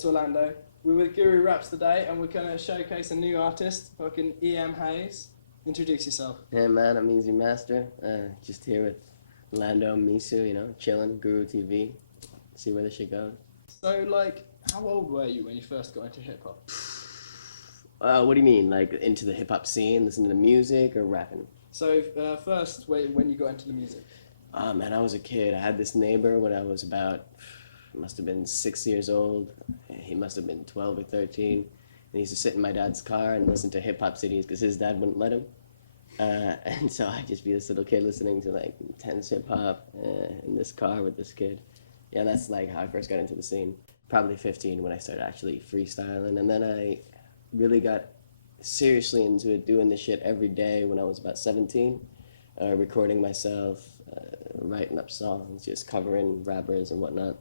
It's Orlando. We're with Guru Raps today, and we're going to showcase a new artist, fucking E.M Haze. Introduce yourself. Hey man, I'm Easy Master. Just here with Orlando, Me.Su, you know, chilling, Guru TV. See where this shit goes. So, like, how old were you when you first got into hip hop? What do you mean? Like into the hip hop scene, listening to music, or rapping? So, first, when you got into the music? Oh man, I was a kid. I had this neighbor when I was about, must have been 6 years old. He must have been 12 or 13. And he used to sit in my dad's car and listen to hip hop CDs because his dad wouldn't let him. And so I'd just be this little kid listening to like intense hip hop in this car with this kid. Yeah, that's like how I first got into the scene. Probably 15 when I started actually freestyling. And then I really got seriously into it, doing this shit every day when I was about 17. Recording myself, writing up songs, just covering rappers and whatnot.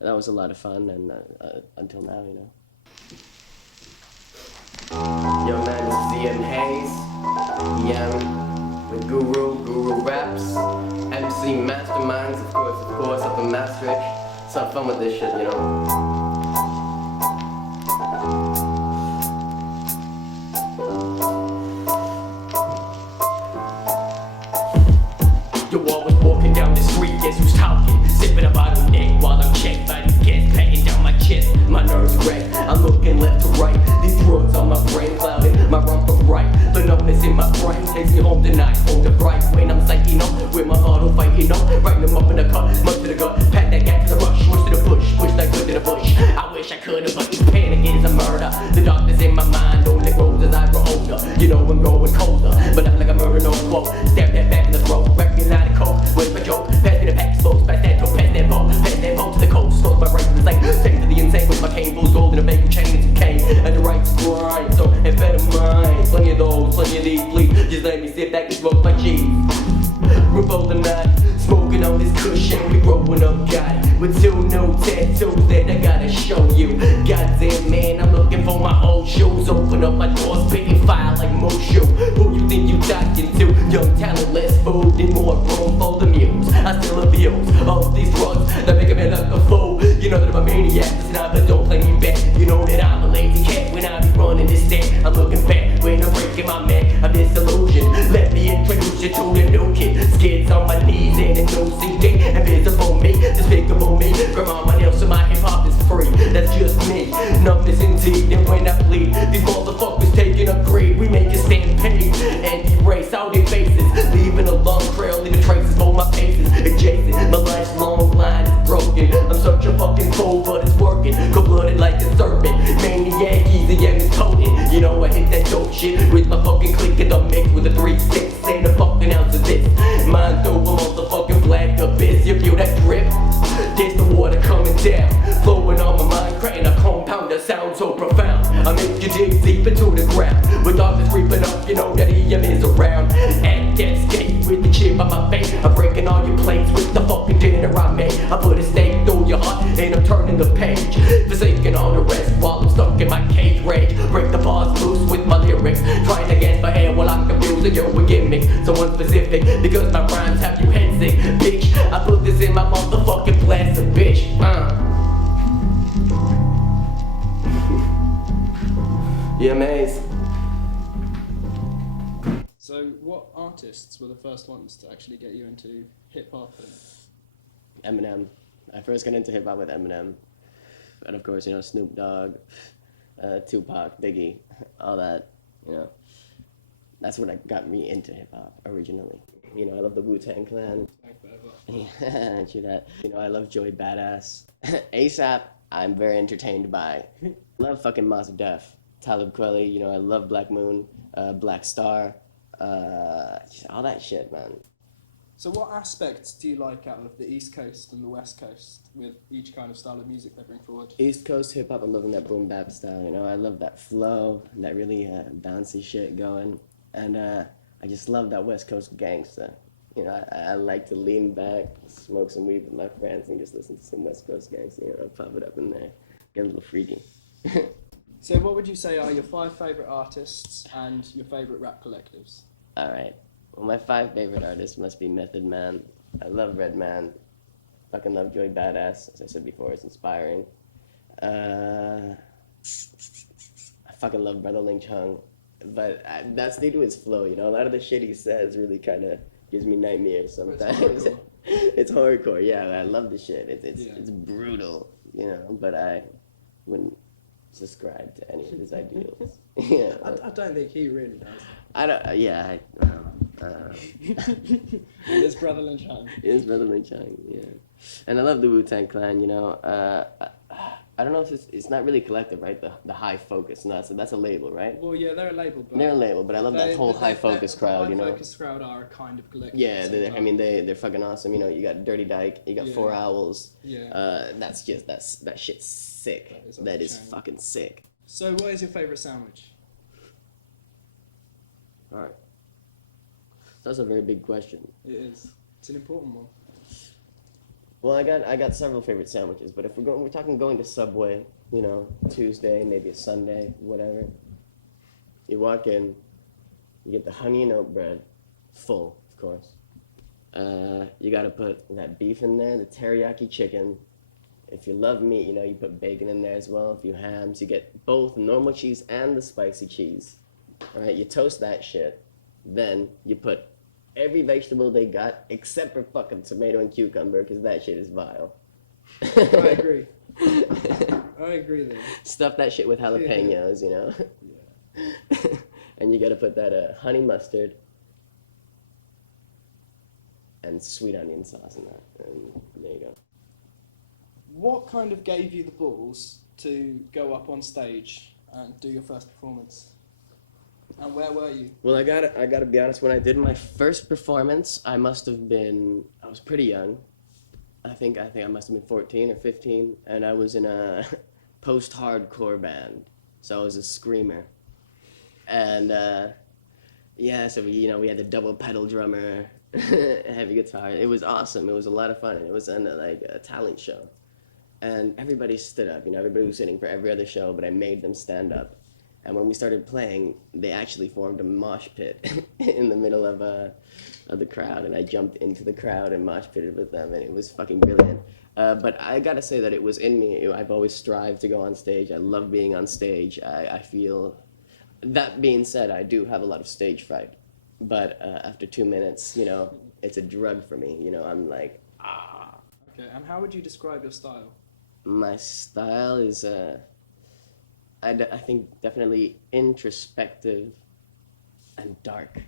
And that was a lot of fun, and until now, you know. Yo man, it's E.M Haze, E.M with Guru Raps, MC Masterminds, of course, up in Maastricht. Let's have fun with this shit, you know. Yo, always walking down the street, guess who's talking? Sipping a bottle neck while I'm checked by these guests, patting down my chest, my nerves wrecked. I'm looking left to right, these drugs on my brain clouded, my rump right. The numbness in my brain takes me home tonight, hold the bright when I'm psyching up, with my heart on fighting up, writing them up in the cut, much to the gut, pat that gap to the rush, push to the push, push that good to the bush. I wish I could've, but this panic is a murder. The darkness in my mind only grows as I grow older. You know I'm growing colder, but not like a murder, no quote. Stab that back in the throat, wreck me like a coke. Where's my joke? Pass me the pack, spokes, pass that dope, pass that boat to the coast. Slows my brain to the same, take to the insane with my cane, bulls, gold in a bagel chain and some cane. And the right grind, so amphetamine. Plenty of those, plenty of these, please. Just let me sit back and smoke my cheese. We're both the night, smoking on this cushion. We growing up, got it. With two new tattoos that I gotta show you. Goddamn man, I'm looking for my old shoes. Open up my doors, spitting fire like Mo.Su. Who you think you talking to? Young talent, less food and more room for the muse. I still abuse all these drugs that make me look a fool. You know that I'm a maniac, but don't play me back. You know that I'm a lazy cat when I be running this set. I'm looking fat when I'm breaking my neck. I'm disillusioned. Let me introduce you to the new kid. Skids on my knees and a new CD. Invisible me, despicable me. Grandma, my nails, so my hip hop is free. That's just me. Numbness indeed. And when I bleed, these motherfuckers taking a grade. We make a stampede and erase all their faces, leaving a long trail, leaving traces for my paces. Adjacent, my life's long line is broken. I'm such a fucking fool, but it's working. Cold-blooded like a serpent. Maniac, easy and it's potent. You know I hit that dope shit with my fucking click in the mix with a 3-6 and a fucking ounce of this. Mine through a motherfucking black abyss. You feel that drip? There's the water coming down, flowing on my mind, creating a compound that sounds so profound. I make you dig deep into the ground, with darkness creeping up, you know that E.M is around. At that skate with the chip on my face, I'm breaking all your plates with the fucking dinner I made. I put a stake through your heart, and I'm turning the page, forsaking all the rest while I'm stuck in my cage rage. Break the bars loose with my lyrics, trying to get for air while I'm confusing you with gimmicks. So unspecific, because my rhymes have you head sick, bitch. I put this in my motherfucking blast, bitch. E.M Haze. So, what artists were the first ones to actually get you into hip hop? Eminem. I first got into hip hop with Eminem. And of course, you know, Snoop Dogg, Tupac, Biggie, all that, you know. That's what got me into hip hop originally. You know, I love the Wu-Tang Clan. Yeah, true that. You know, I love Joey Badass. ASAP, I'm very entertained by. I love fucking Mos Def, Talib Kweli, you know, I love Black Moon, Black Star, all that shit, man. So what aspects do you like out of the East Coast and the West Coast with each kind of style of music they bring forward? East Coast hip hop, I'm loving that boom bap style, you know, I love that flow, that really bouncy shit going. And I just love that West Coast gangsta. You know, I like to lean back, smoke some weed with my friends, and just listen to some West Coast gangsta, you know, pop it up in there, get a little freaky. So what would you say are your 5 favourite artists and your favourite rap collectives? Alright, well my 5 favorite artists must be Method Man. I love Redman. Fucking love Joey Badass, as I said before, it's inspiring. I fucking love Brother Ling Chung, but that's due to his flow. You know, a lot of the shit he says really kind of gives me nightmares sometimes. It's hardcore. Yeah, I love the shit. It's brutal. You know, but I wouldn't subscribe to any of his ideals. Yeah. I don't think he really does. I don't. Yeah. His brother Lin Chung. His brother Lin Chung. Yeah. And I love the Wu-Tang Clan. You know. I don't know if it's not really collective, right? The High Focus. No, so that's a label, right? Well, yeah, they're a label. But they're a label, but I love that whole High Focus crowd. You know. High Focus crowd are a kind of collective. Yeah, they're fucking awesome. You know, you got Dirty Dyke, you got Four Owls. Yeah. That's that shit's sick. That is fucking sick. So, what is your favorite sandwich? All right. That's a very big question. It is. It's an important one. Well, I got several favorite sandwiches, but if we're talking going to Subway, you know, Tuesday, maybe a Sunday, whatever. You walk in, you get the honey and oat bread, full, of course. You gotta put that beef in there, the teriyaki chicken. If you love meat, you know, you put bacon in there as well. If you hams, you get both the normal cheese and the spicy cheese. All right, you toast that shit. Then you put every vegetable they got except for fucking tomato and cucumber, because that shit is vile. I agree. I agree there. Stuff that shit with jalapenos, you know? Yeah. And you gotta put that honey mustard and sweet onion sauce in that. And there you go. What kind of gave you the balls to go up on stage and do your first performance? And where were you? Well, I gotta be honest. When I did my first performance, I was pretty young. I think I must have been 14 or 15, and I was in a post-hardcore band, so I was a screamer. And so we had the double pedal drummer, heavy guitar. It was awesome. It was a lot of fun, and it was in a talent show. And everybody stood up. You know, everybody was sitting for every other show, but I made them stand up. And when we started playing, they actually formed a mosh pit in the middle of the crowd, and I jumped into the crowd and mosh pitted with them, and it was fucking brilliant. But I gotta say that it was in me. I've always strived to go on stage. I love being on stage. I feel. That being said, I do have a lot of stage fright, but after 2 minutes, you know, it's a drug for me. You know, I'm like, ah. Okay, and how would you describe your style? My style is I think definitely introspective and dark.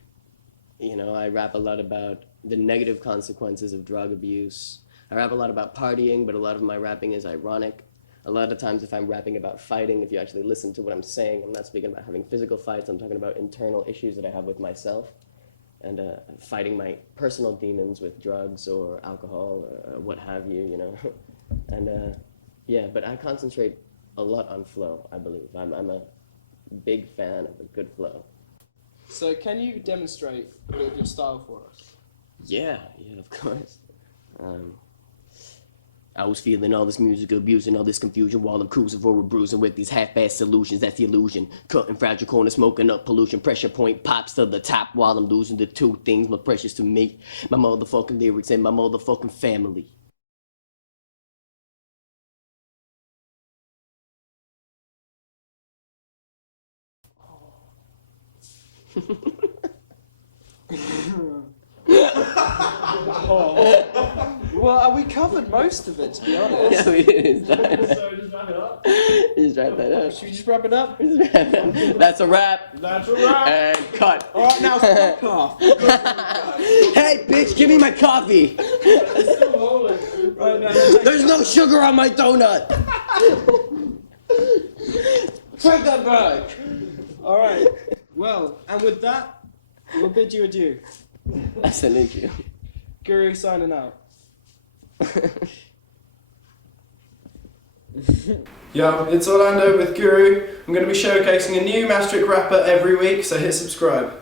You know, I rap a lot about the negative consequences of drug abuse. I rap a lot about partying, but a lot of my rapping is ironic. A lot of times if I'm rapping about fighting, if you actually listen to what I'm saying, I'm not speaking about having physical fights, I'm talking about internal issues that I have with myself and fighting my personal demons with drugs or alcohol or what have you, you know. And but I concentrate a lot on flow, I believe. I'm a big fan of a good flow. So can you demonstrate a bit of your style for us? Yeah, of course. I was feeling all this musical abuse and all this confusion while I'm cruising forward, bruising with these half-assed solutions. That's the illusion. Cutting fragile corners, smoking up pollution. Pressure point pops to the top while I'm losing the two things most precious to me: my motherfucking lyrics and my motherfucking family. Well, we covered most of it, to be honest. Yeah, we did. So just wrap it up. Just wrap that up. Should we just wrap it up? That's a wrap. That's a wrap. And cut. All right, now fuck off. Hey, bitch, give me my coffee. It's still rolling. Right, now, There's no sugar on my donut. Take that back. all right. Well, and with that, we'll bid you adieu. I salute you. Guru signing out. Yo, it's Orlando with Guru. I'm going to be showcasing a new Maastricht rapper every week, so hit subscribe.